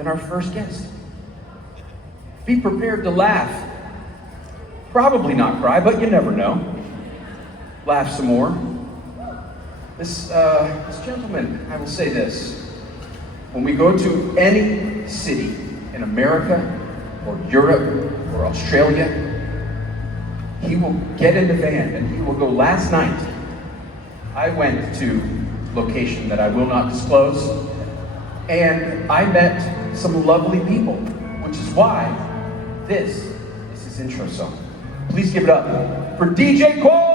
than our first guest. Be prepared to laugh. Probably not cry, but you never know. Laugh some more. This gentleman, I will say this. When we go to any city in America or Europe or Australia, he will get in the van and he will go. Last night, I went to a location that I will not disclose, and I met some lovely people, which is why this is his intro song. Please give it up for DJ Qualls!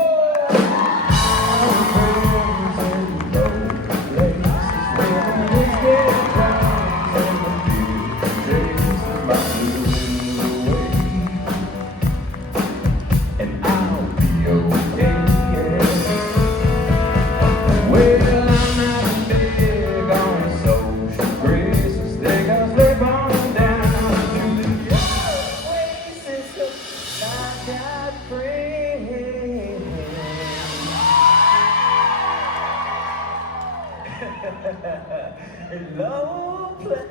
Low places.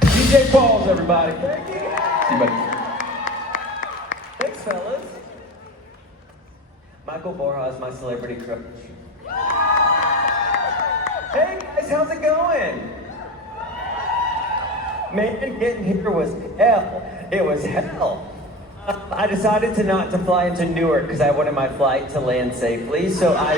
DJ Qualls, everybody. Thank you. See you, buddy. Thanks, fellas. Michael Borjas, my celebrity crush. Hey guys, how's it going? Man, getting here was hell. It was hell. I decided not to fly into Newark because I wanted my flight to land safely. So I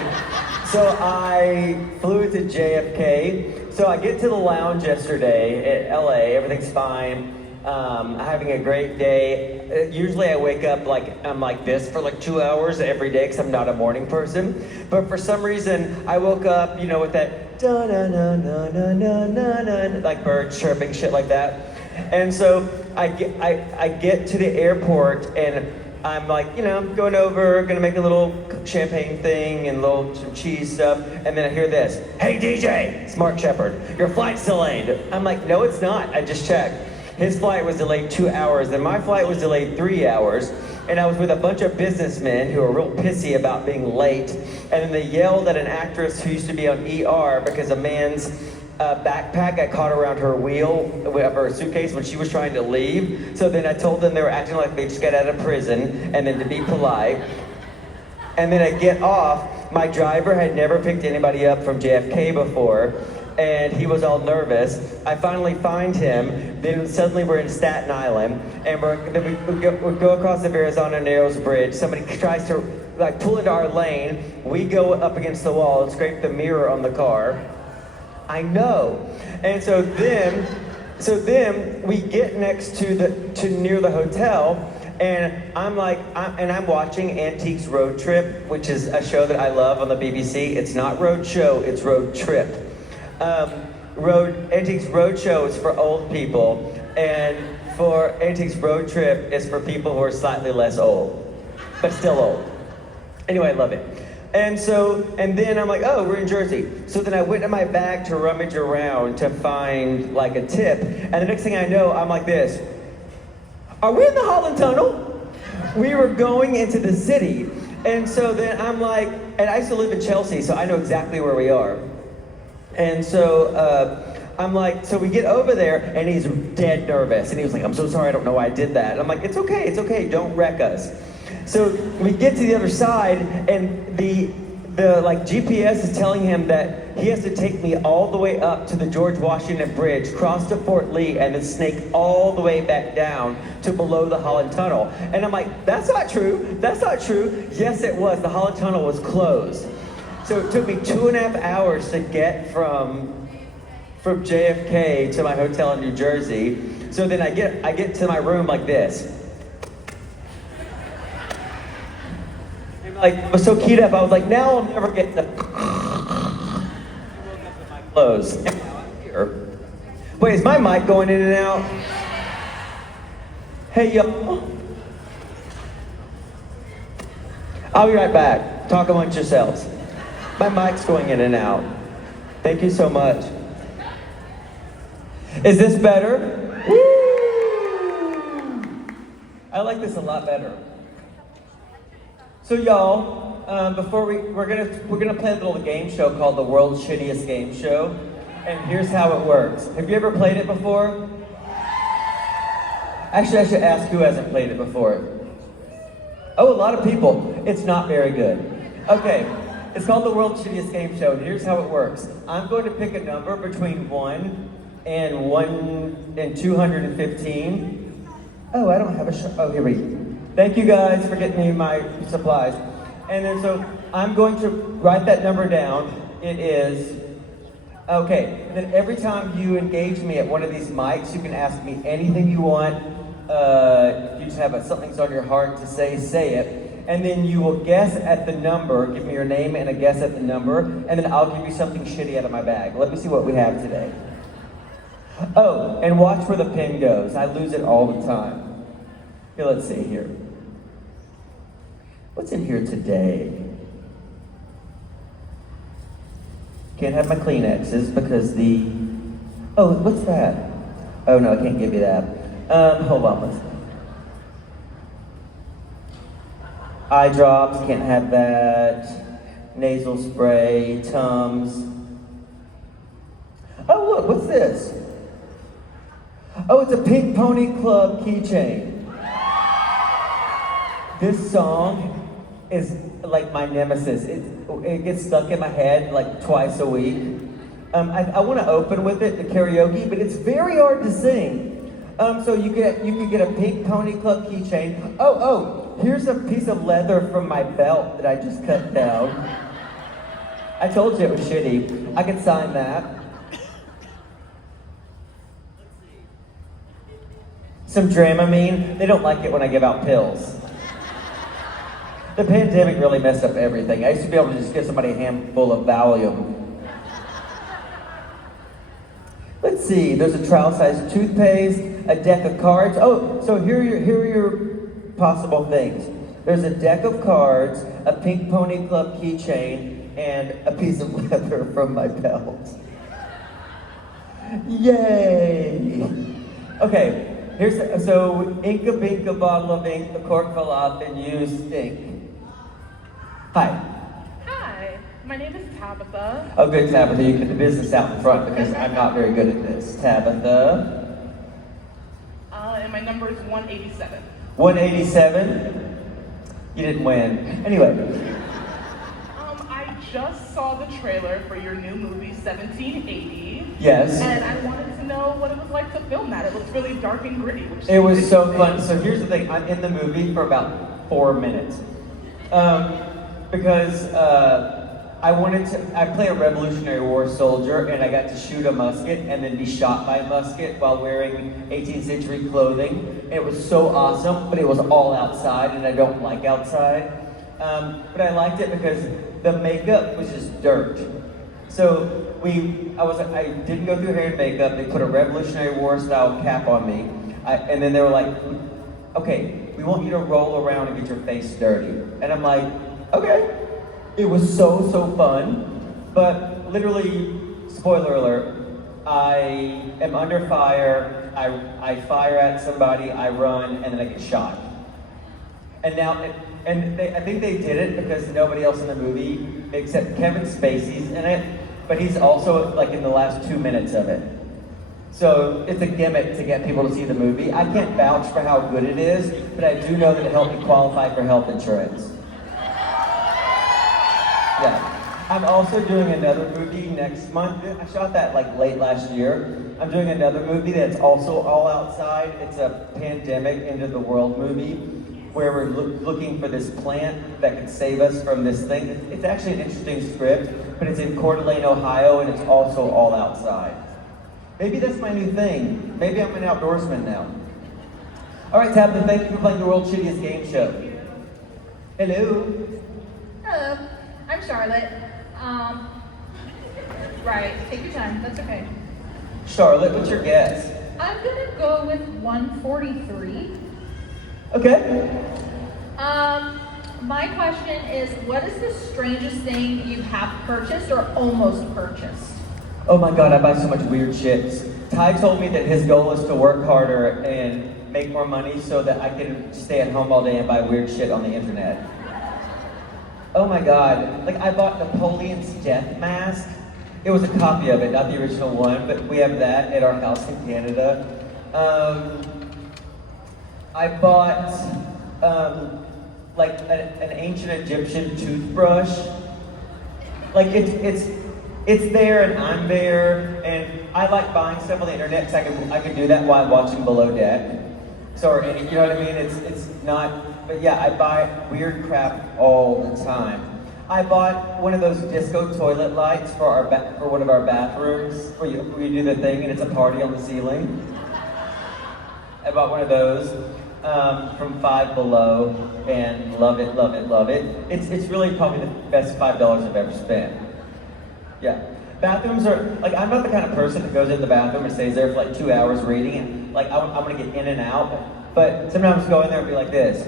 flew to JFK. So I get to the lounge yesterday at LA. Everything's fine. Having a great day. Usually I wake up I'm like this for like 2 hours every day because I'm not a morning person. But for some reason I woke up, with that da na na na na na na na, like birds chirping, shit like that. And so I get to the airport and I'm like, going over, gonna make a little champagne thing and some cheese stuff. And then I hear this, "Hey DJ, it's Mark Shepard, your flight's delayed." I'm like, "No, it's not, I just checked." His flight was delayed 2 hours, and my flight was delayed 3 hours. And I was with a bunch of businessmen who were real pissy about being late. And then they yelled at an actress who used to be on ER because a man's backpack got caught around her wheel of her suitcase when she was trying to leave. So then I told them they were acting like they just got out of prison, and then to be polite. And then I get off. My driver had never picked anybody up from JFK before, and he was all nervous. I finally find him. Then suddenly we're in Staten Island, and we go across the Verrazano Narrows Bridge. Somebody tries to pull into our lane. We go up against the wall and scrape the mirror on the car. I know. And so then we get next to near the hotel, and I'm watching Antiques Road Trip, which is a show that I love on the BBC. It's not Road Show, it's Road Trip. Antiques Road Show is for old people, and for Antiques Road Trip is for people who are slightly less old, but still old. Anyway, I love it. And then I'm like, oh, we're in Jersey. So then I went in my bag to rummage around to find a tip. And the next thing I know, I'm like this. Are we in the Holland Tunnel? We were going into the city. And so then I'm like, and I used to live in Chelsea, so I know exactly where we are. And so I'm like, so we get over there, and he's dead nervous. And he was like, "I'm so sorry, I don't know why I did that." And I'm like, it's okay, don't wreck us. So we get to the other side, and the GPS is telling him that he has to take me all the way up to the George Washington Bridge, cross to Fort Lee, and then snake all the way back down to below the Holland Tunnel. And I'm like, that's not true. Yes, it was. The Holland Tunnel was closed. So it took me 2.5 hours to get from JFK to my hotel in New Jersey. So then I get to my room like this. I was so keyed up, I was like, now I'll never get to my clothes. And now I'm here. Wait, is my mic going in and out? Hey, y'all. I'll be right back. Talk amongst yourselves. My mic's going in and out. Thank you so much. Is this better? Woo! I like this a lot better. So y'all, we're gonna play a little game show called the World's Shittiest Game Show, and here's how it works. Have you ever played it before? Actually, I should ask who hasn't played it before. Oh, a lot of people. It's not very good. Okay, it's called the World's Shittiest Game Show, and here's how it works. I'm going to pick a number between 1 and 215. Oh, I don't have a oh, here we go. Thank you guys for getting me my supplies. And then so I'm going to write that number down. It is, okay, then every time you engage me at one of these mics, you can ask me anything you want. If you just have something's on your heart to say it. And then you will guess at the number, give me your name and a guess at the number, and then I'll give you something shitty out of my bag. Let me see what we have today. Oh, and watch where the pen goes. I lose it all the time. Here, let's see here. What's in here today? Can't have my Kleenexes because oh, what's that? Oh no, I can't give you that. Hold on, let's see. Eye drops, can't have that. Nasal spray, Tums. Oh look, what's this? Oh, it's a Pink Pony Club keychain. This song is like my nemesis. It gets stuck in my head like twice a week. I want to open with it, the karaoke, but it's very hard to sing. So you can get a Pink Pony Club keychain. Oh, here's a piece of leather from my belt that I just cut down. I told you it was shitty. I could sign that. Some Dramamine. They don't like it when I give out pills. The pandemic really messed up everything. I used to be able to just give somebody a handful of Valium. Let's see, there's a trial-sized toothpaste, a deck of cards. Oh, so here are your possible things. There's a deck of cards, a Pink Pony Club keychain, and a piece of leather from my belt. Yay! Okay, so ink a bink, a bottle of ink, the cork fell off, and you stink. Hi. Hi, my name is Tabitha. Oh, good, Tabitha. You get the business out in front because I'm not very good at this. Tabitha. And my number is 187. 187? You didn't win. Anyway. I just saw the trailer for your new movie, 1780. Yes. And I wanted to know what it was like to film that. It looks really dark and gritty. It was so fun. So here's the thing. I'm in the movie for about 4 minutes. Because I play a Revolutionary War soldier, and I got to shoot a musket and then be shot by a musket while wearing 18th century clothing. It was so awesome, but it was all outside, and I don't like outside. But I liked it because the makeup was just dirt. So I didn't go through hair and makeup. They put a Revolutionary War style cap on me, and then they were like, "Okay, we want you to roll around and get your face dirty." And I'm like, okay. It was so fun, but literally, spoiler alert, I am under fire, I fire at somebody, I run, and then I get shot. And now, I think they did it because nobody else in the movie, except Kevin Spacey's in it, but he's also like in the last 2 minutes of it. So it's a gimmick to get people to see the movie. I can't vouch for how good it is, but I do know that it helped me qualify for health insurance. Yeah. I'm also doing another movie next month. I shot that like late last year. I'm doing another movie that's also all outside. It's a pandemic, end of the world movie where we're looking for this plant that could save us from this thing. It's actually an interesting script, but it's in Coeur d'Alene, Ohio, and it's also all outside. Maybe that's my new thing. Maybe I'm an outdoorsman now. All right, Tabitha, thank you for playing the World's Shittiest Game Show. Hello. Hello, I'm Charlotte. Right, take your time, that's okay. Charlotte, what's your guess? I'm gonna go with 143. Okay. My question is, what is the strangest thing you have purchased or almost purchased? Oh my God, I buy so much weird shit. Ty told me that his goal is to work harder and make more money so that I can stay at home all day and buy weird shit on the internet. Oh my God. Like I bought Napoleon's death mask. It was a copy of it, not the original one, but we have that at our house in Canada. I bought like an ancient Egyptian toothbrush. Like it's there and I'm there, and I like buying stuff on the internet because I can do that while watching Below Deck. So or any, you know what I mean? It's not, but yeah, I buy weird crap all the time. I bought one of those disco toilet lights for for one of our bathrooms where you do the thing and it's a party on the ceiling. I bought one of those from Five Below and love it, love it, love it. It's really probably the best $5 I've ever spent. Yeah. Bathrooms are, like, I'm not the kind of person that goes in the bathroom and stays there for like 2 hours reading and like I'm gonna get in and out. But sometimes go in there and be like this.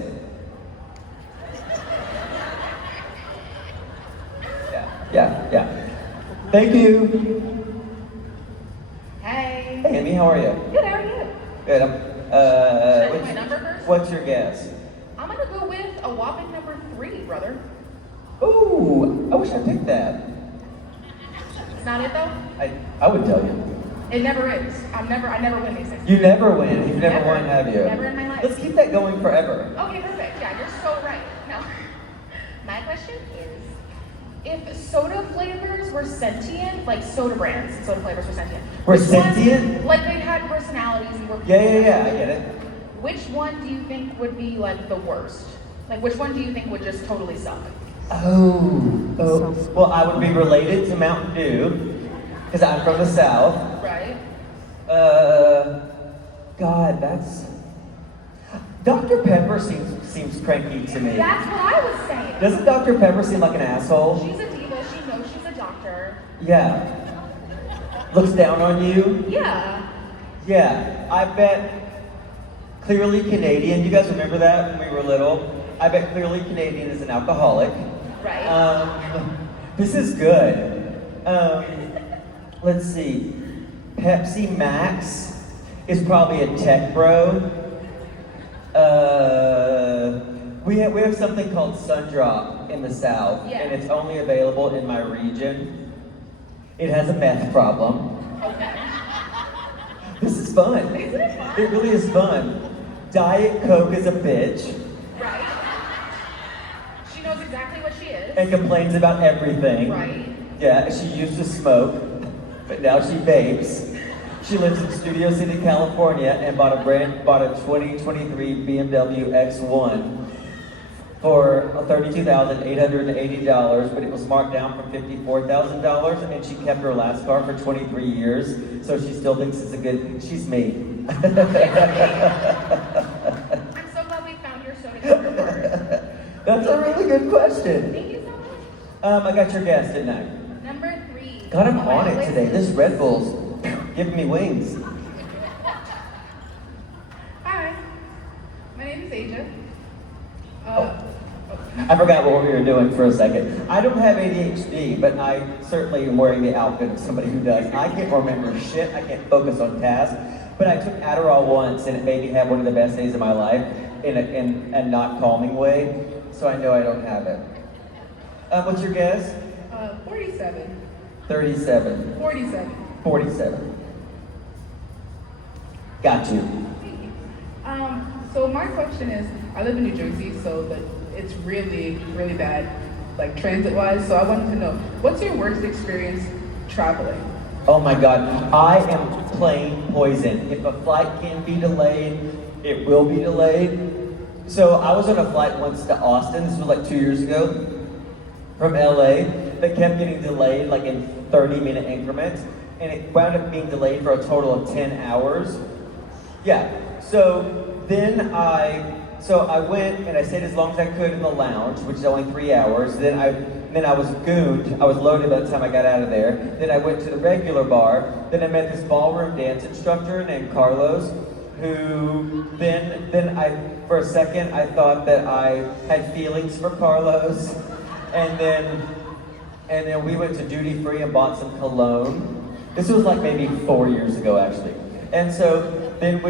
Yeah. Thank you. Hey. Hey, Amy, how are you? Good, how are you? Good. Should I do my number first? What's your guess? I'm gonna go with a whopping number 3, brother. Ooh, I wish I picked that. It's not it though? I would tell you. It never is. I never win these things. You never win. You've never won, have you? Never in my life. Let's keep that going forever. Okay, perfect. Yeah, you're so right. Now, my question is, if soda flavors were sentient, like soda brands, soda flavors were sentient. Were which one- sentient? Like they had personalities and were. Yeah, I get it. Which one do you think would be like the worst? Like which one do you think would just totally suck? Oh. Well, I would be related to Mountain Dew because I'm from the South. Right. God, that's. Dr. Pepper seems cranky to me. That's what I was saying. Doesn't Dr. Pepper seem like an asshole? She's a diva. She knows she's a doctor. Yeah. Looks down on you? Yeah. Yeah. I bet Clearly Canadian. You guys remember that when we were little? I bet Clearly Canadian is an alcoholic. Right. This is good. Let's see. Pepsi Max is probably a tech bro. We have something called Sundrop in the South, Yeah. and it's only available in my region. It has a meth problem. Okay. This is fun. Isn't it fun? It really is fun. Diet Coke is a bitch Right. She knows exactly what she is. and complains about everything. Right. Yeah, she used to smoke, but now she vapes. She lives in Studio City, California, and bought a 2023 BMW X1 for $32,880, but it was marked down for $54,000, and she kept her last car for 23 years, so she still thinks it's a good. She's me. I'm so glad we found your soda counterpart. That's a really good question. Thank you so much. I got your guess, didn't I? Number 3. God, I'm my on it list today. is- This Red Bull's giving me wings. Hi, my name is Asia. I forgot what we were doing for a second. I don't have ADHD, but I certainly am wearing the outfit of somebody who does. I can't remember shit. I can't focus on tasks. But I took Adderall once, and it made me have one of the best days of my life in a not calming way. So I know I don't have it. What's your guess? 47. 37. 47. 47. Got you. Thank you. So my question is, I live in New Jersey, so it's really, really bad, like transit-wise. So I wanted to know, what's your worst experience traveling? Oh my God, I am plain poison. If a flight can be delayed, it will be delayed. So I was on a flight once to Austin, this was like 2 years ago, from LA, that kept getting delayed like in 30-minute increments, and it wound up being delayed for a total of 10 hours. Yeah, so then I went and I stayed as long as I could in the lounge, which is only 3 hours. Then I was gooned. I was loaded by the time I got out of there. Then I went to the regular bar. Then I met this ballroom dance instructor named Carlos, who then for a second I thought that I had feelings for Carlos, and then we went to duty free and bought some cologne. This was like maybe 4 years ago actually. And so then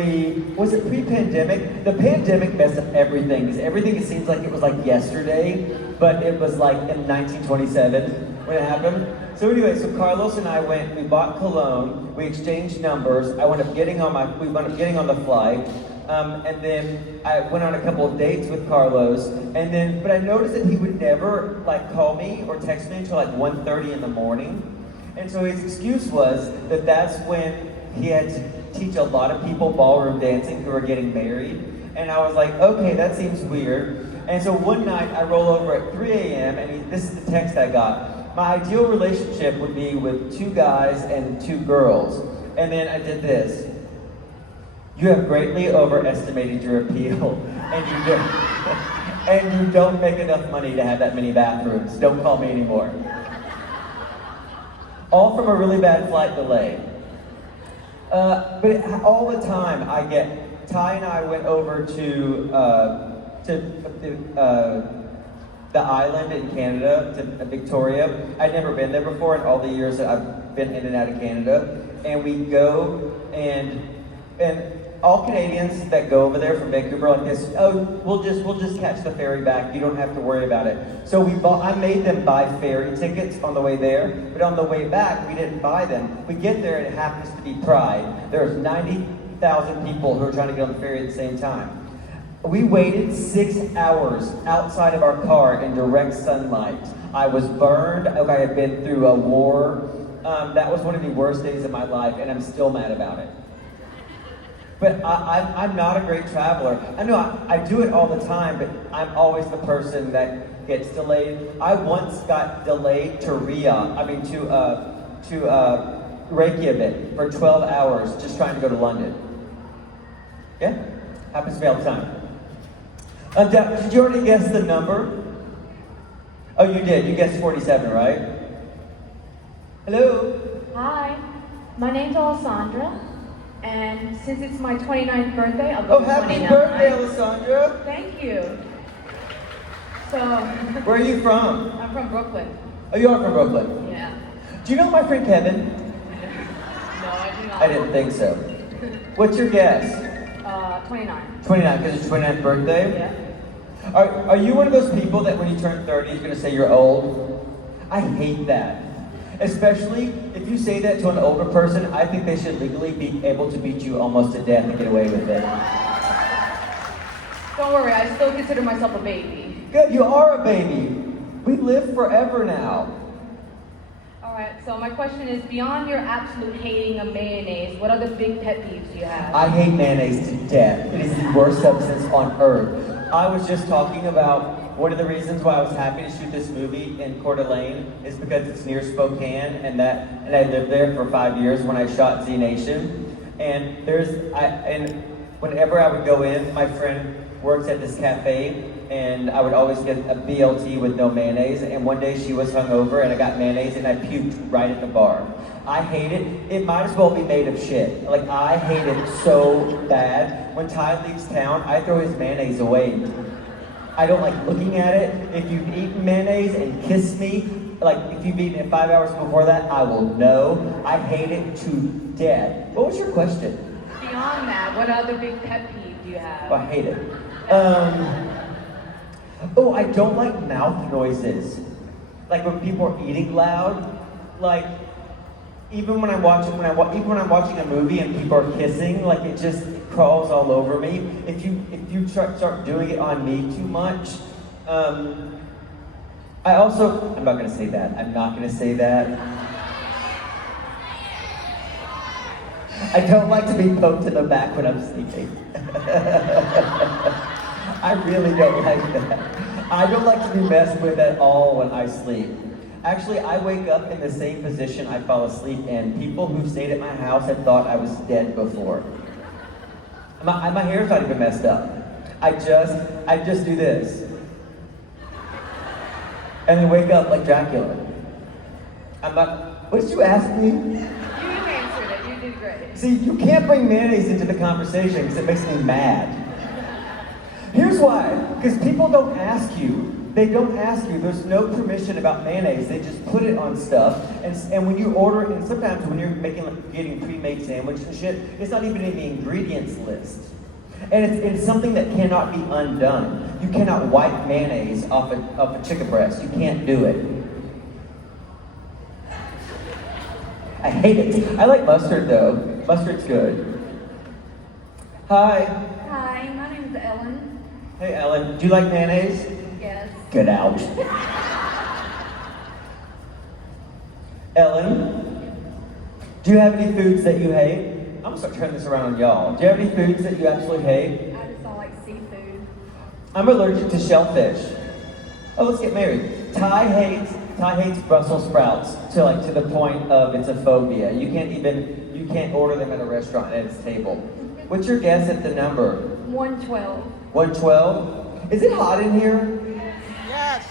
was it pre-pandemic? The pandemic messed up everything, because everything, it seems like it was like yesterday, but it was like in 1927 when it happened. So anyway, so Carlos and I we bought cologne, we exchanged numbers, we wound up getting on the flight, and then I went on a couple of dates with Carlos, but I noticed that he would never like call me or text me until like 1:30 in the morning. And so his excuse was that that's when he had to teach a lot of people ballroom dancing who were getting married. And I was like, okay, that seems weird. And so one night I roll over at 3 a.m. and this is the text I got. My ideal relationship would be with 2 guys and 2 girls. And then I did this. You have greatly overestimated your appeal, and you don't make enough money to have that many bathrooms. Don't call me anymore. All from a really bad flight delay. But all the time Ty and I went over to the island in Canada, to Victoria. I'd never been there before in all the years that I've been in and out of Canada. And we go and all Canadians that go over there from Vancouver are like this, oh, we'll just catch the ferry back. You don't have to worry about it. So I made them buy ferry tickets on the way there, but on the way back, we didn't buy them. We get there and it happens to be Pride. There's 90,000 people who are trying to get on the ferry at the same time. We waited 6 hours outside of our car in direct sunlight. I was burned. I had been through a war. That was one of the worst days of my life, and I'm still mad about it. But I'm not a great traveler. I know I do it all the time, but I'm always the person that gets delayed. I once got delayed to Reykjavik for 12 hours just trying to go to London. Yeah, happens to me all the time. Did you already guess the number? Oh, you did. You guessed 47, right? Hello? Hi, my name's Alessandra, and since it's my 29th birthday, I'll go with 29. Happy birthday, Alessandra! Thank you. So, Where are you from? I'm from Brooklyn. Oh, you are from Brooklyn? Yeah. Do you know my friend Kevin? No, I do not. I didn't think so. What's your guess? 29. 29, because it's your 29th birthday? Yeah. Are you one of those people that when you turn 30, you're going to say you're old? I hate that. Especially if you say that to an older person, I think they should legally be able to beat you almost to death and get away with it. Don't worry, I still consider myself a baby. Good, you are a baby. We live forever now. Alright, so my question is, beyond your absolute hating of mayonnaise, what other big pet peeves do you have? I hate mayonnaise to death. It is the worst substance on earth. I was just talking about one of the reasons why I was happy to shoot this movie in Coeur d'Alene is because it's near Spokane, and I lived there for 5 years when I shot Z Nation. And whenever I would go in, my friend works at this cafe, and I would always get a BLT with no mayonnaise. And one day she was hungover, and I got mayonnaise, and I puked right at the bar. I hate it. It might as well be made of shit. Like, I hate it so bad. When Ty leaves town, I throw his mayonnaise away. I don't like looking at it. If you've eaten mayonnaise and kissed me, like if you've eaten it 5 hours before that, I will know. I hate it to death. What was your question? Beyond that, what other big pet peeve do you have? Oh, I hate it. I don't like mouth noises. Like when people are eating loud. Like even when I'm watching a movie and people are kissing, like it just crawls all over me. If you start doing it on me too much. I'm not gonna say that. I'm not gonna say that. I don't like to be poked in the back when I'm sleeping. I really don't like that. I don't like to be messed with at all when I sleep. Actually, I wake up in the same position I fall asleep in. People who stayed at my house have thought I was dead before. My hair's not even messed up. I just do this. And then wake up like Dracula. What did you ask me? You answered it, you did great. See, you can't bring mayonnaise into the conversation because it makes me mad. Here's why, because people don't ask you. they don't ask you. There's no permission about mayonnaise. They just put it on stuff. And when you order, and sometimes when you're getting pre-made sandwich and shit, it's not even in the ingredients list. And it's something that cannot be undone. You cannot wipe mayonnaise off a chicken breast. You can't do it. I hate it. I like mustard though. Mustard's good. Hi. Hi, my name is Ellen. Hey Ellen, do you like mayonnaise? Yes. Get out. Ellen, do you have any foods that you hate? I'm gonna start turning this around on y'all. Do you have any foods that you absolutely hate? I just don't like seafood. I'm allergic to shellfish. Oh, let's get married. Ty hates Brussels sprouts to the point of it's a phobia. You can't order them at a restaurant at its table. What's your guess at the number? 112. 112? Is it hot in here? Yes.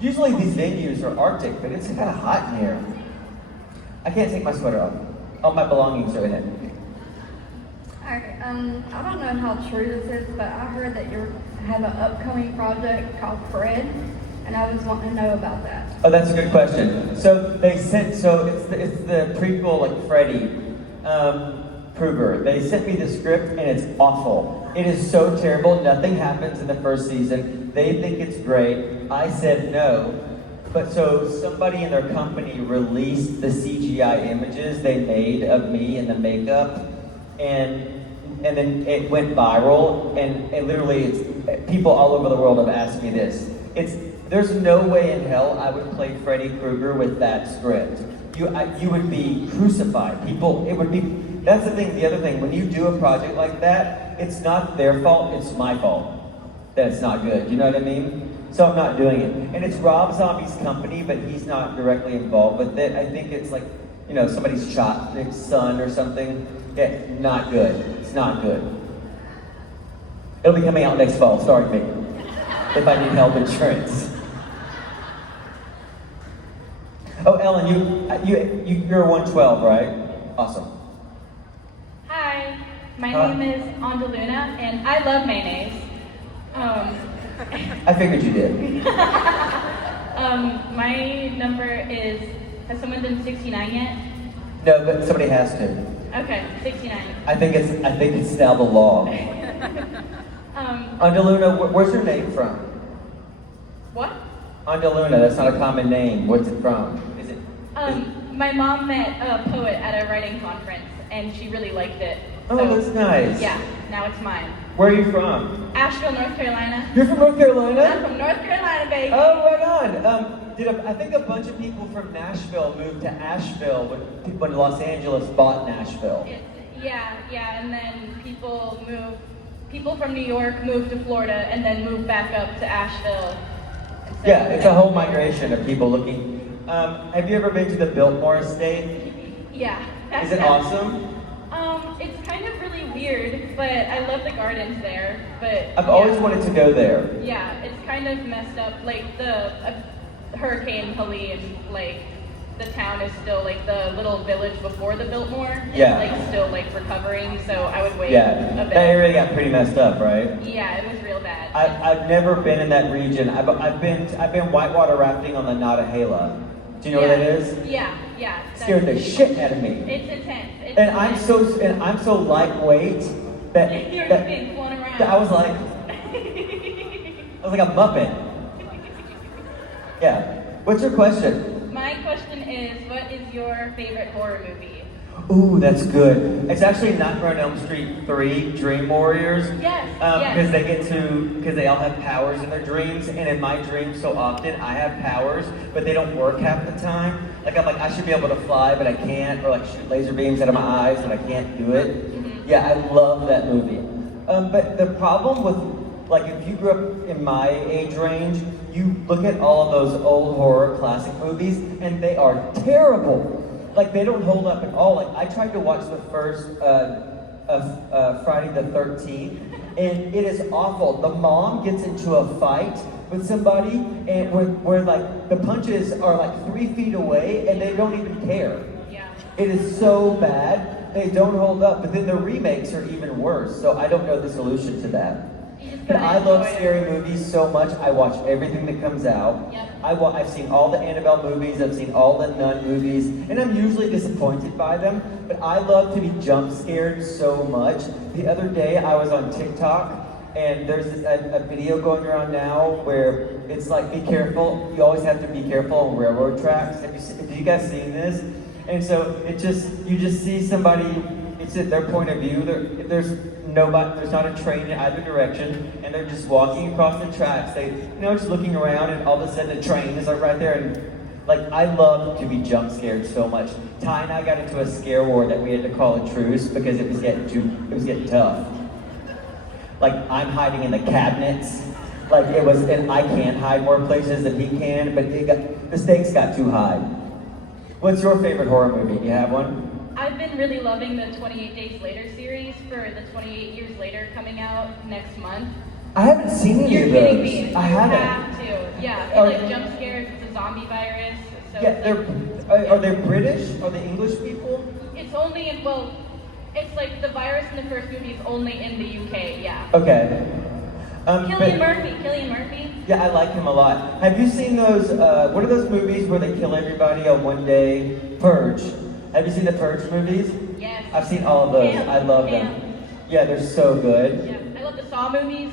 Usually these venues are Arctic, but it's kind of hot in here. I can't take my sweater off. All my belongings are in it. Okay, I don't know how true this is, but I heard that you have an upcoming project called Fred, and I was wanting to know about that. Oh, that's a good question. So it's the prequel, like Freddy Krueger. They sent me the script, and it's awful. It is so terrible. Nothing happens in the first season. They think it's great. I said no. But so somebody in their company released the CGI images they made of me in the makeup, and then it went viral, and people all over the world have asked me this. There's no way in hell I would play Freddy Krueger with that script. You would be crucified. That's the thing, the other thing, when you do a project like that, it's not their fault, it's my fault that it's not good. You know what I mean? So I'm not doing it. And it's Rob Zombie's company, but he's not directly involved with it. I think it's like, somebody's shot their son or something. Yeah, not good. It's not good. It'll be coming out next fall, sorry me, if I need health insurance. Oh, Ellen, you're 112, right? Awesome. Hi, my name is Angelina, and I love mayonnaise. I figured you did. My number is, has someone done 69 yet? No, but somebody has to. Okay, 69. I think it's now the law. Angelina, where's your name from? What? Angelina, that's not a common name. What's it from? My mom met a poet at a writing conference, and she really liked it. Oh, So, that's nice. Yeah, now it's mine. Where are you from? Asheville, North Carolina. You're from North Carolina? I'm from North Carolina, baby. Oh, right on. I think a bunch of people from Nashville moved to Asheville when Los Angeles bought Nashville. Yeah, and then people from New York moved to Florida and then moved back up to Asheville. Yeah, it's a whole migration of people looking. Have you ever been to the Biltmore Estate? Yeah. Is it awesome? It's kind of really weird, but I love the gardens there. But I've always wanted to go there. Yeah, it's kind of messed up. Like the Hurricane Helene, like the town is still like the little village before the Biltmore. Yeah. Is, like still like recovering, so I would wait Yeah, a bit. that area got pretty messed up, right? Yeah, it was real bad. I've never been in that region. I've been whitewater rafting on the Nottahala. Do you know what that is? Yeah. Scared the shit out of me. It's intense. And I'm so lightweight that You're that, big floating around. that I was like a Muppet. Yeah. What's your question? My question is, what is your favorite horror movie? Ooh, that's good. It's actually Nightmare on Elm Street 3, Dream Warriors. Yes. Because they all have powers in their dreams, and in my dreams so often I have powers, but they don't work half the time. Like I'm like, I should be able to fly, but I can't, or like shoot laser beams out of my eyes, and I can't do it. Mm-hmm. Yeah, I love that movie. But the problem with, like, if you grew up in my age range, you look at all of those old horror classic movies, and they are terrible. Like, they don't hold up at all. Like, I tried to watch the first Friday the 13th, and it is awful. The mom gets into a fight with somebody, and where like the punches are like 3 feet away, and they don't even care. Yeah. It is so bad. They don't hold up. But then the remakes are even worse. So I don't know the solution to that. You just And gotta I love enjoy it. scary movies so much. I watch everything that comes out. Yep. I've seen all the Annabelle movies. I've seen all the Nun movies, and I'm usually disappointed by them. But I love to be jump scared so much. The other day, I was on TikTok, and there's a video going around now where it's like, be careful. You always have to be careful on railroad tracks. Have you guys seen this? And so you just see somebody. It's at their point of view. There's not a train in either direction, and they're just walking across the tracks. Just looking around, and all of a sudden a train is like right there. And like, I love to be jump scared so much. Ty and I got into a scare war that we had to call a truce because it was getting tough. Like, I'm hiding in the cabinets. And I can't hide more places than he can, but the stakes got too high. What's your favorite horror movie? Do you have one? I've been really loving the 28 Days Later series for the 28 Years Later coming out next month. I haven't seen any You're of kidding those. me. I You haven't. have to. Yeah, Are- it's like jump scares. It's a zombie virus. So Yeah, it's like, are they British? Are they English people? it's only in, well, it's like the virus in the first movie is only in the UK. Yeah. Okay. Cillian Murphy. Yeah, I like him a lot. Have you seen those, what are those movies where they kill everybody on one day? Purge. Have you seen the Purge movies? Yes. I've seen all of those. Damn, I love damn. them. Yeah, they're so good. Yeah. I love the Saw movies.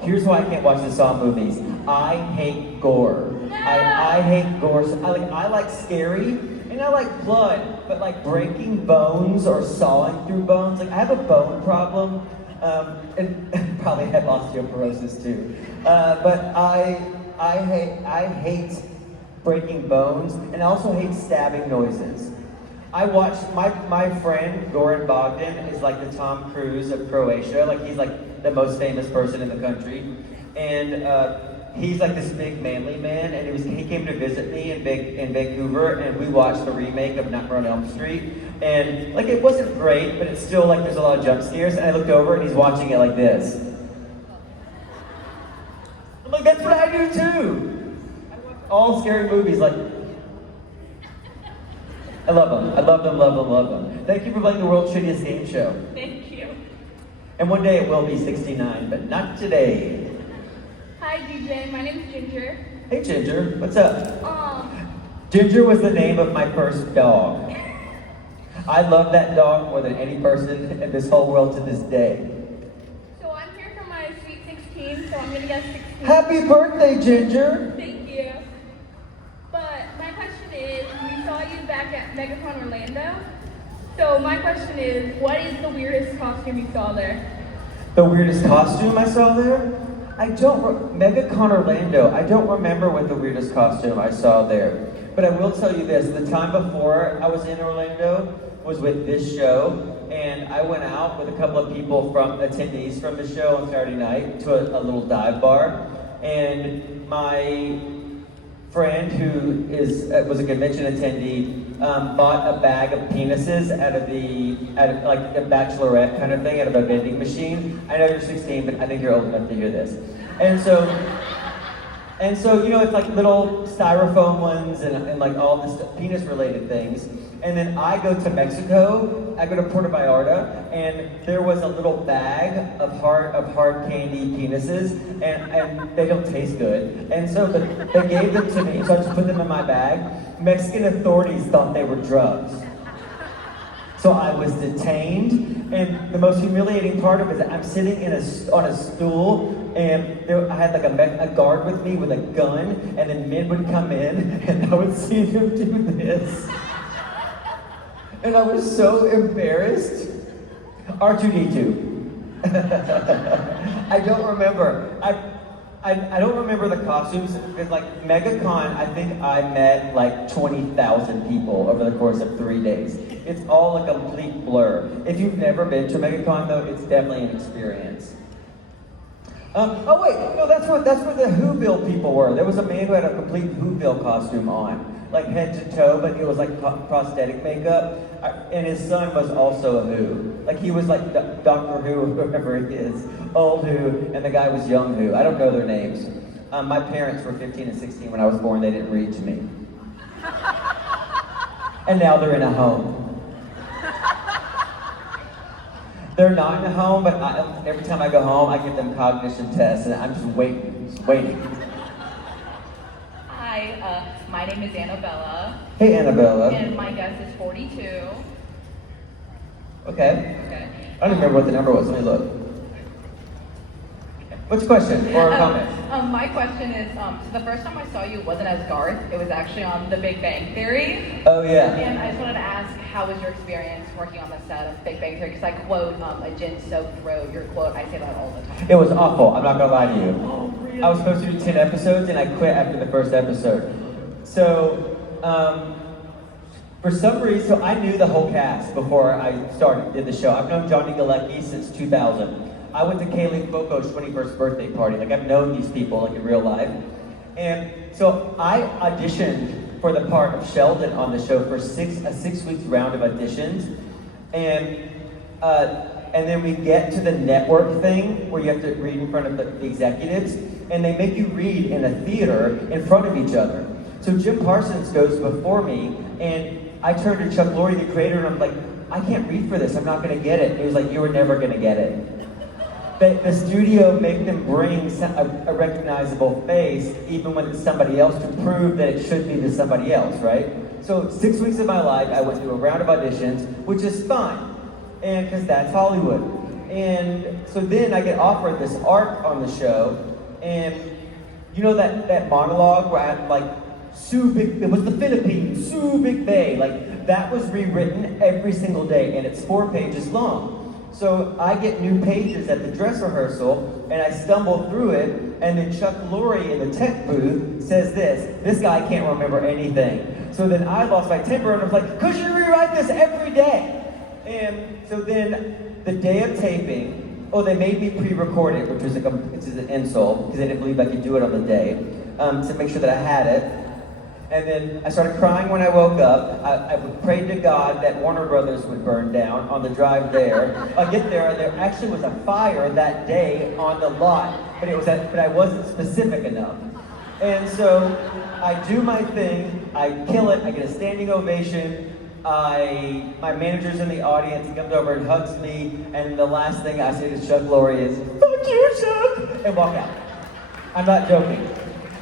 Here's why I can't watch the Saw movies. I hate gore. I hate gore. So I like scary and I like blood, but like breaking bones or sawing through bones. Like, I have a bone problem, and probably have osteoporosis too. But I hate breaking bones, and I also hate stabbing noises. I watched my friend Goran Bogdan is like the Tom Cruise of Croatia. Like, he's like the most famous person in the country, and he's like this big manly man. And he came to visit me in Vancouver, and we watched the remake of Nightmare on Elm Street. And like, it wasn't great, but it's still like there's a lot of jump scares. And I looked over, and he's watching it like this. I'm like, that's what I do too. All scary movies, like. I love them. I love them, love them, love them. Thank you for playing the world's shittiest game show. Thank you. And one day it will be 69, but not today. Hi, DJ. My name's Ginger. Hey, Ginger. What's up? Ginger was the name of my first dog. I love that dog more than any person in this whole world to this day. So I'm here for my Sweet 16, so I'm gonna guess 16. Happy birthday, Ginger! Thank you. But my question is, we saw you back at NJcon Orlando. So my question is, what is the weirdest costume you saw there? The weirdest costume I saw there? MegaCon Orlando, I don't remember what the weirdest costume I saw there. But I will tell you this, the time before I was in Orlando was with this show, and I went out with a couple of people attendees from the show on Saturday night to a little dive bar, and my friend who was a convention attendee bought a bag of penises out of like a bachelorette kind of thing, out of a vending machine. I know you're 16, but I think you're old enough to hear this. And so it's like little styrofoam ones and like all this penis related things. And then I go to Mexico, I go to Puerto Vallarta, and there was a little bag of hard candy penises, and they don't taste good. And so they gave them to me, so I just put them in my bag. Mexican authorities thought they were drugs. So I was detained, and the most humiliating part of it is that I'm sitting on a stool, and I had like a guard with me with a gun, and then men would come in, and I would see them do this. And I was so embarrassed. R2D2. I don't remember. I don't remember the costumes, because like MegaCon, I think I met like 20,000 people over the course of 3 days. It's all a complete blur. If you've never been to MegaCon though, it's definitely an experience. Oh wait, no, that's where the Whoville people were. There was a man who had a complete Whoville costume on, like head to toe, but it was like prosthetic makeup. And his son was also a Who. Like, he was like Doctor Who, or whoever he is, old Who, and the guy was young Who. I don't know their names. My parents were 15 and 16 when I was born. They didn't read to me. And now they're in a home. They're not in a home, but every time I go home, I give them cognition tests, and I'm just waiting. Hi, my name is Annabella, Hey, Annabella. and my guess is 42. Okay. Okay. I don't remember what the number was. Let me look. What's your question or comment? My question is, so the first time I saw you wasn't as Garth, it was actually on The Big Bang Theory. Oh, yeah. And I just wanted to ask, how was your experience working on the set of Big Bang Theory? Because I quote a gin-soaked throat, your quote, I say that all the time. It was awful. I'm not going to lie to you. Oh, really? I was supposed to do 10 episodes, and I quit after the first episode. So, for some reason, so I knew the whole cast before I did the show. I've known Johnny Galecki since 2000. I went to Kaylee Cuoco's 21st birthday party. Like, I've known these people, like, in real life. And so I auditioned for the part of Sheldon on the show for a 6 weeks round of auditions. And then we get to the network thing where you have to read in front of the executives, and they make you read in a theater in front of each other. So Jim Parsons goes before me, and I turned to Chuck Lorre, the creator, and I'm like, I can't read for this. I'm not going to get it. And he was like, you were never going to get it. The studio made them bring a recognizable face, even when it's somebody else, to prove that it should be to somebody else, right? So 6 weeks of my life, I went through a round of auditions, which is fine, and because that's Hollywood. And so then I get offered this arc on the show, and you know that monologue where I'm like, it was the Philippines, Subic Bay, like that was rewritten every single day, and it's 4 pages long. So I get new pages at the dress rehearsal, and I stumble through it, and then Chuck Lorre in the tech booth says this guy can't remember anything. So then I lost my temper, and I was like, could you rewrite this every day? And so then the day of taping, they made me pre-record it, which was an insult, because they didn't believe I could do it on the day, to make sure that I had it. And then I started crying when I woke up. I prayed to God that Warner Brothers would burn down on the drive there. I get there, and there actually was a fire that day on the lot, but I wasn't specific enough. And so I do my thing, I kill it, I get a standing ovation. My manager's in the audience, he comes over and hugs me, and the last thing I say to Chuck Lorre is, "Fuck you, Chuck!" and walk out. I'm not joking.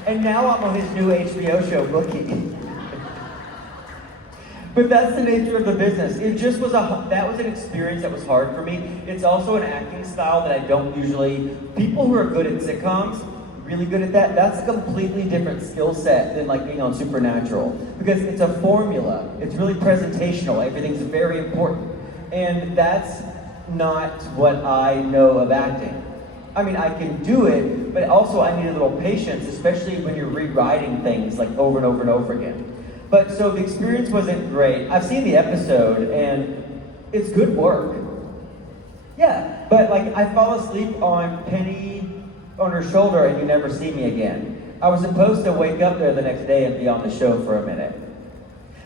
And now I'm on his new HBO show, Rookie. But that's the nature of the business. That was an experience that was hard for me. It's also an acting style that I don't usually, people who are good at sitcoms, really good at that, that's a completely different skill set than like being on Supernatural. Because it's a formula. It's really presentational. Everything's very important. And that's not what I know of acting. I mean, I can do it, but also I need a little patience, especially when you're rewriting things like over and over and over again. But so the experience wasn't great. I've seen the episode, and it's good work. Yeah, but like I fall asleep on Penny on her shoulder, and you never see me again. I was supposed to wake up there the next day and be on the show for a minute.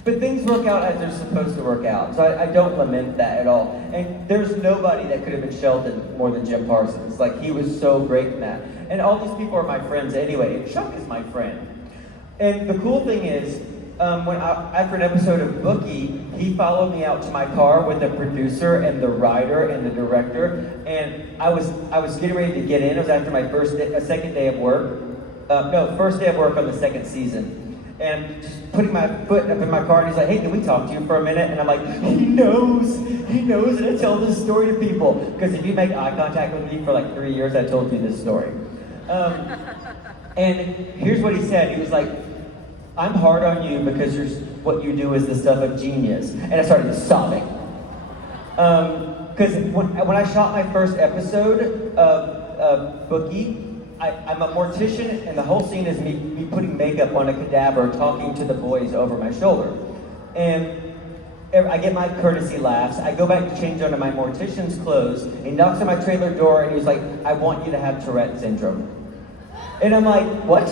But things work out as they're supposed to work out, so I don't lament that at all. And there's nobody that could have been Sheldon more than Jim Parsons. Like, he was so great in that. And all these people are my friends anyway, and Chuck is my friend. And the cool thing is, after an episode of Bookie, he followed me out to my car with the producer and the writer and the director, and I was getting ready to get in. It was after my first day of work on the second season. And just putting my foot up in my car, and he's like, "Hey, can we talk to you for a minute?" And I'm like, he knows that I tell this story to people. Because if you make eye contact with me for like 3 years, I told you this story. And here's what he said. He was like, "I'm hard on you because what you do is the stuff of genius." And I started sobbing. Because when I shot my first episode of Bookie, I'm a mortician, and the whole scene is me putting makeup on a cadaver, talking to the boys over my shoulder. And I get my courtesy laughs. I go back to change onto my mortician's clothes. He knocks on my trailer door, and he's like, "I want you to have Tourette syndrome." And I'm like, "What?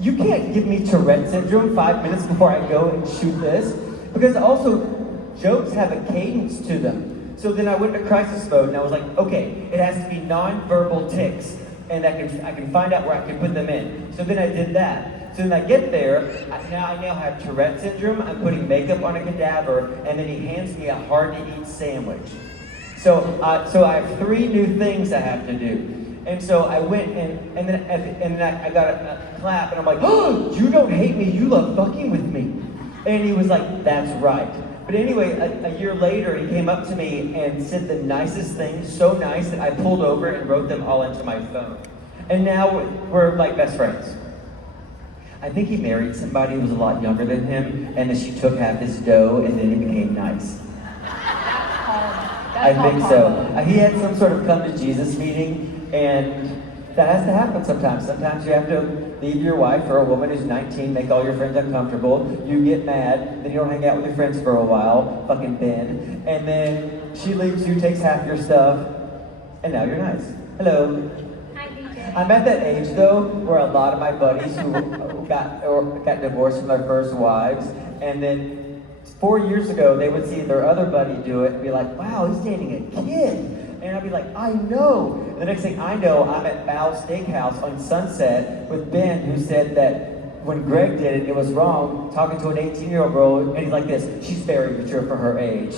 You can't give me Tourette syndrome 5 minutes before I go and shoot this?" Because also, jokes have a cadence to them. So then I went to crisis mode, and I was like, okay, it has to be non-verbal tics. And I can find out where I can put them in. So then I did that. So then I get there, I now have Tourette syndrome, I'm putting makeup on a cadaver, and then he hands me a hard-to-eat sandwich. So I have 3 new things I have to do. And so I went and then I got a clap and I'm like, oh, you don't hate me, you love fucking with me. And he was like, that's right. But anyway, a year later, he came up to me and said the nicest things, so nice that I pulled over and wrote them all into my phone. And now we're like best friends. I think he married somebody who was a lot younger than him, and then she took half his dough, and then he became nice. I think so. He had some sort of come to Jesus meeting, and that has to happen sometimes. Sometimes you have to leave your wife for a woman who's 19, make all your friends uncomfortable. You get mad, then you don't hang out with your friends for a while, fucking Ben. And then she leaves you, takes half your stuff, and now you're nice. Hello. Hi, DJ. I'm at that age though, where a lot of my buddies who got divorced from their first wives, and then 4 years ago, they would see their other buddy do it and be like, wow, he's dating a kid. And I'd be like, I know. And the next thing I know, I'm at Bow's Steakhouse on Sunset with Ben, who said that when Greg did it, it was wrong, talking to an 18-year-old girl, and he's like this, she's very mature for her age.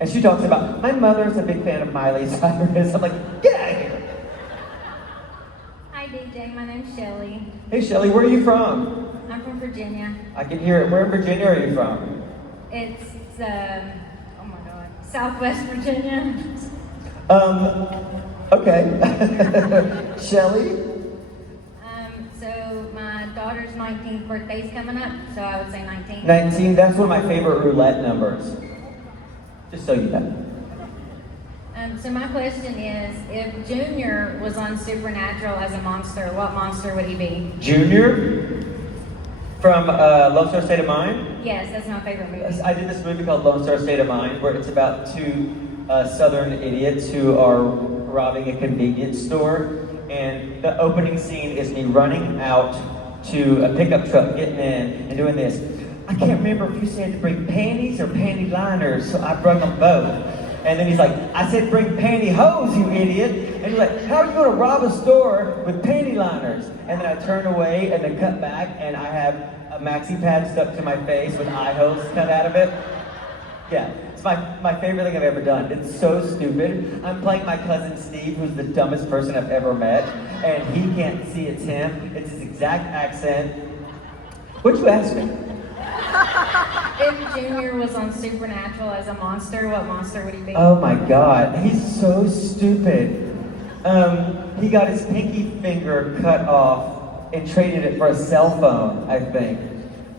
And she talks about, my mother's a big fan of Miley Cyrus. I'm like, get out of here. Hi, DJ. My name's Shelly. Hey, Shelly, where are you from? I'm from Virginia. I can hear it. Where in Virginia are you from? It's, oh my God, Southwest Virginia. Okay. Shelly? So my daughter's 19th birthday's coming up, so I would say 19. 19, that's one of my favorite roulette numbers. Just so you know. So my question is, if Junior was on Supernatural as a monster, what monster would he be? Junior? From Lone Star State of Mind? Yes, that's my favorite movie. I did this movie called Lone Star State of Mind, where it's about 2 southern idiots who are robbing a convenience store. And the opening scene is me running out to a pickup truck, getting in, and doing this. I can't remember if you said to bring panties or panty liners, so I brought them both. And then he's like, I said bring pantyhose, you idiot. And he's like, how are you going to rob a store with panty liners? And then I turn away and then cut back, and I have a maxi pad stuck to my face with eye hose cut out of it. Yeah, it's my favorite thing I've ever done. It's so stupid. I'm playing my cousin Steve, who's the dumbest person I've ever met, and he can't see it's him. It's his exact accent. What'd you ask me? If Junior was on Supernatural as a monster, what monster would he be? Oh my God, he's so stupid. He got his pinky finger cut off and traded it for a cell phone, I think.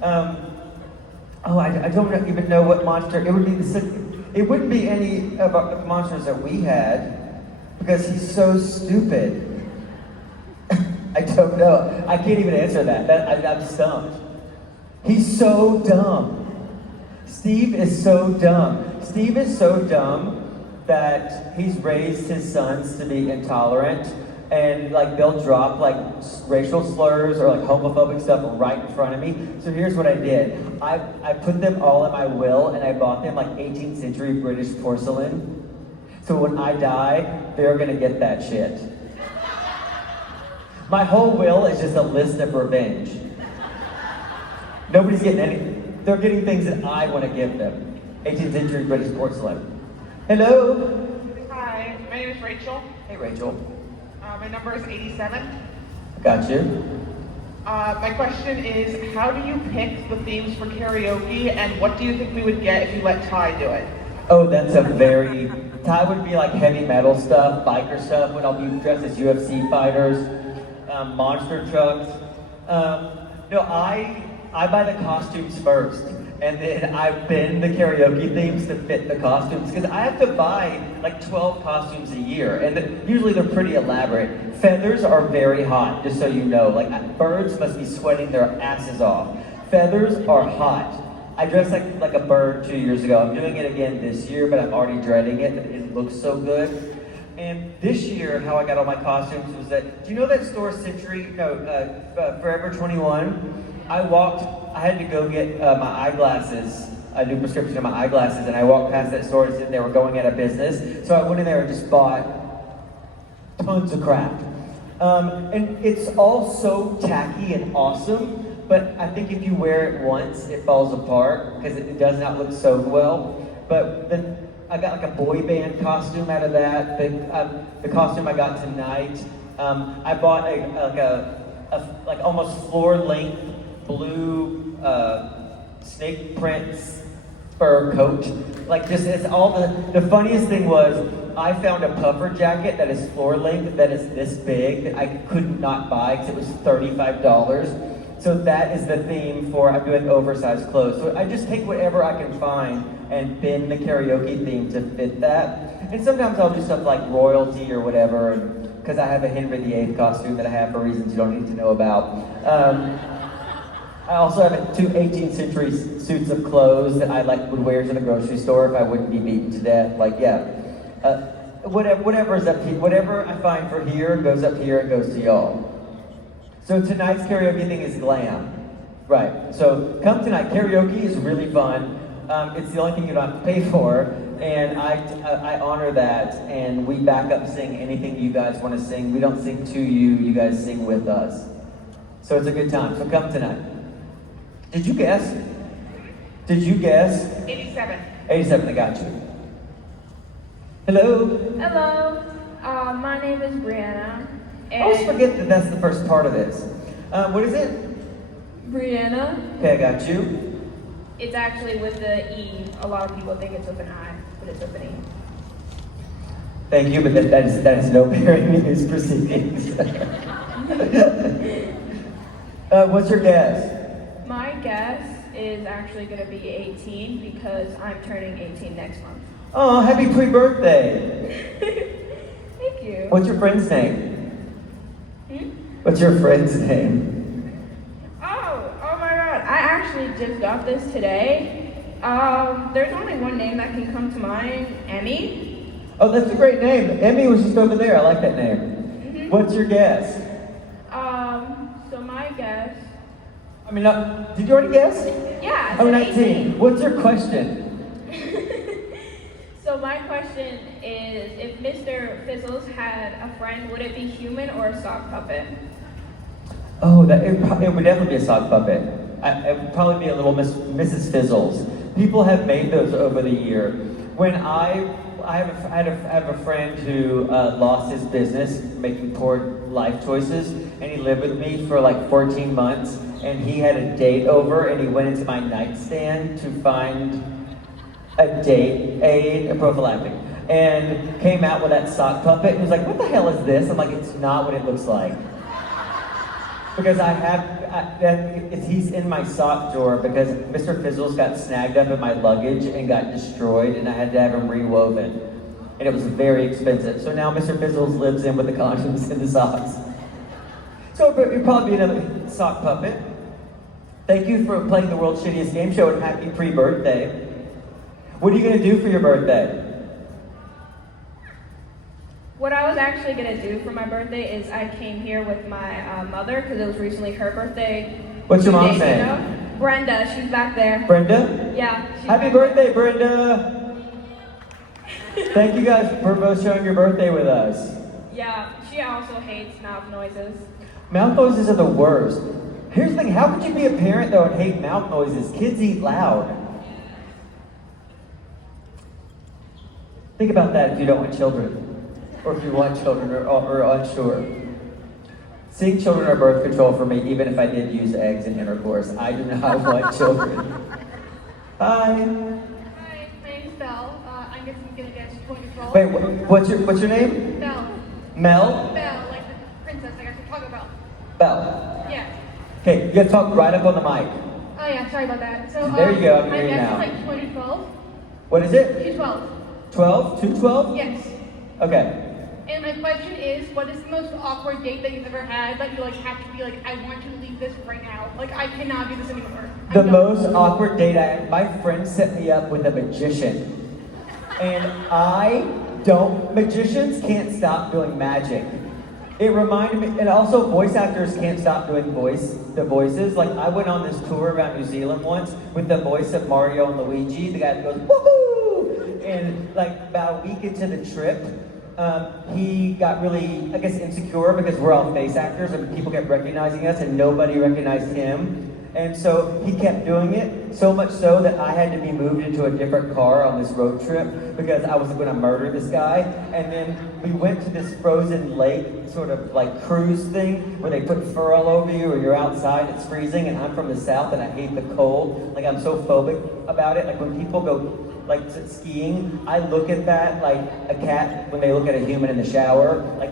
I don't even know what monster. It would be it wouldn't be any of the monsters that we had because he's so stupid. I don't know. I can't even answer that. I'm stumped. He's so dumb. Steve is so dumb. Steve is so dumb that he's raised his sons to be intolerant, and like they'll drop like racial slurs or like homophobic stuff right in front of me. So here's what I did. I put them all in my will, and I bought them like 18th century British porcelain. So when I die, they're gonna get that shit. My whole will is just a list of revenge. Nobody's getting any. They're getting things that I want to give them. 18th century British porcelain. Hello. Hi, my name is Rachel. Hey, Rachel. My number is 87. Got you. My question is, how do you pick the themes for karaoke, and what do you think we would get if you let Ty do it? Oh, that's a very... Ty would be like heavy metal stuff, biker stuff, when I'll be dressed as UFC fighters, monster trucks. No, I buy the costumes first, and then I bend the karaoke themes to fit the costumes, because I have to buy like 12 costumes a year, and usually they're pretty elaborate. Feathers are very hot, just so you know. Like, birds must be sweating their asses off. Feathers are hot. I dressed like a bird 2 years ago. I'm doing it again this year, but I'm already dreading it. It looks so good. And this year, how I got all my costumes was that, do you know that store Forever 21? I had to go get my eyeglasses, a new prescription of my eyeglasses, and I walked past that store and said they were going out of business. So I went in there and just bought tons of crap. And it's all so tacky and awesome, but I think if you wear it once, it falls apart because it does not look sewed well. But I got like a boy band costume out of that. The costume I got tonight, I bought like almost floor length blue snake print fur coat. Like just it's all the funniest thing was I found a puffer jacket that is floor length that is this big that I could not buy because it was $35. So that is the theme for I'm doing oversized clothes. So I just take whatever I can find and bend the karaoke theme to fit that. And sometimes I'll do stuff like royalty or whatever, because I have a Henry VIII costume that I have for reasons you don't need to know about. I also have 2 18th century suits of clothes that I would wear to the grocery store if I wouldn't be beaten to death. Like, yeah, whatever is up here, whatever I find for here goes up here and goes to y'all. So tonight's karaoke thing is glam. Right, so come tonight. Karaoke is really fun. It's the only thing you don't have to pay for, and I honor that, and we back up sing anything you guys want to sing. We don't sing to you, you guys sing with us. So it's a good time, so come tonight. Did you guess? 87. 87, I got you. Hello? Hello, my name is Brianna. I always forget that that's the first part of this. What is it? Brianna. Okay, I got you. It's actually with the E. A lot of people think it's with an I, but it's with an E. Thank you, but that is no bearing in his proceedings. What's your guess? My guess is actually going to be 18 because I'm turning 18 next month. Oh, happy pre-birthday! Thank you. What's your friend's name? What's your friend's name? Oh my god. I actually just got this today. There's only one name that can come to mind, Emmy. Oh, that's a great name. Emmy was just over there. I like that name. What's your guess? So my guess... I mean, did you already guess? Yeah, I Oh, said 19. What's your question? So my question is, if Mr. Fizzles had a friend, would it be human or a sock puppet? Oh, it would definitely be a sock puppet. It would probably be a little Mrs. Fizzles. People have made those over the year. When I have a friend who lost his business making poor life choices, and he lived with me for like 14 months, and he had a date over, and he went into my nightstand to find a date aid, a prophylactic, and came out with that sock puppet, and was like, what the hell is this? I'm like, it's not what it looks like. Because he's in my sock drawer because Mr. Fizzles got snagged up in my luggage and got destroyed, and I had to have him rewoven. And it was very expensive. So now Mr. Fizzles lives in with the condoms and the socks. So it'll probably be another sock puppet. Thank you for playing the world's shittiest game show, and happy pre-birthday. What are you gonna do for your birthday? What I was actually going to do for my birthday is I came here with my mother because it was recently her birthday. What's your 2 mom's days name? ago. Brenda, she's back there. Brenda? Yeah. Happy birthday, Brenda! Thank you guys for both sharing your birthday with us. Yeah, she also hates mouth noises. Mouth noises are the worst. Here's the thing, how could you be a parent though and hate mouth noises? Kids eat loud. Think about that if you don't want children. Or if you want children or unsure. Seeing children are birth control for me, even if I did use eggs in intercourse. I do not want children. Hi. Hi, my name's Belle. I'm gonna guess 2012. Wait, what's your name? Belle. Mel? Belle, like the princess I got to talk about. Belle. Yeah. Okay, you gotta talk right up on the mic. Oh yeah, sorry about that. So There you go, I can my hear you guess now. is like 2012. What is it? 2012. 12? 212? Yes. Okay. And my question is, what is the most awkward date that you've ever had that you like have to be like, I want you to leave this right now. Like I cannot do this anymore. The I'm done. most awkward date my friend set me up with a magician. And magicians can't stop doing magic. It reminded me, and also voice actors can't stop doing the voices. Like I went on this tour around New Zealand once with the voice of Mario and Luigi, the guy that goes, woohoo! And like about a week into the trip, he got really, I guess, insecure because we're all face actors and people kept recognizing us and nobody recognized him. And so he kept doing it, so much so that I had to be moved into a different car on this road trip because I was going to murder this guy. And then we went to this frozen lake sort of like cruise thing where they put fur all over you or you're outside, it's freezing, and I'm from the south and I hate the cold. Like I'm so phobic about it. Like when people go like skiing, I look at that like a cat when they look at a human in the shower. Like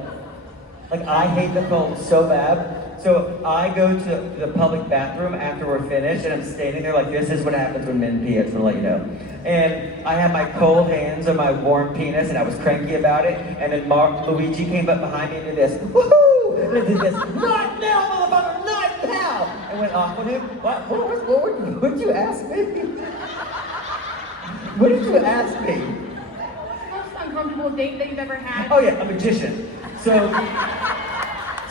I hate the cold so bad. So I go to the public bathroom after we're finished, and I'm standing there like this is what happens when men pee. I just want to let you know. And I have my cold hands on my warm penis, and I was cranky about it. And then Luigi came up behind me and did this, woohoo! And I did this, not now, motherfucker, not now! And went off on him. What did you ask me? What did you ask me? What's the most uncomfortable date that you've ever had? Oh yeah, a magician.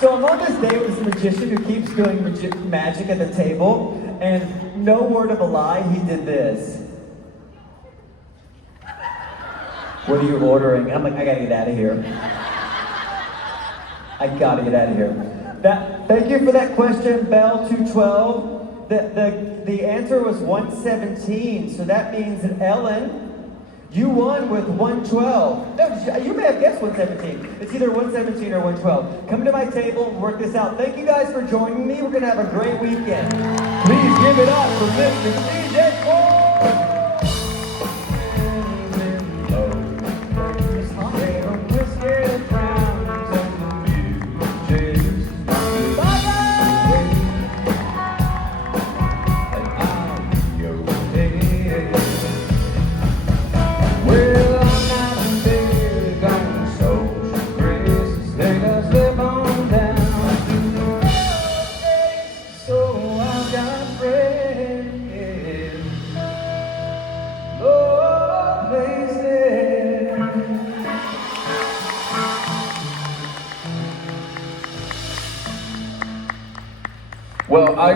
So I'm on this date with this magician who keeps doing magic at the table, and no word of a lie, he did this. What are you ordering? I'm like, I gotta get out of here. I gotta get out of here. Thank you for that question, Bell 212. The answer was 117, so that means that Ellen, you won with 112. No, you may have guessed 117. It's either 117 or 112. Come to my table and work this out. Thank you guys for joining me. We're going to have a great weekend. Please give it up for Mr. DJ Qualls. Well, I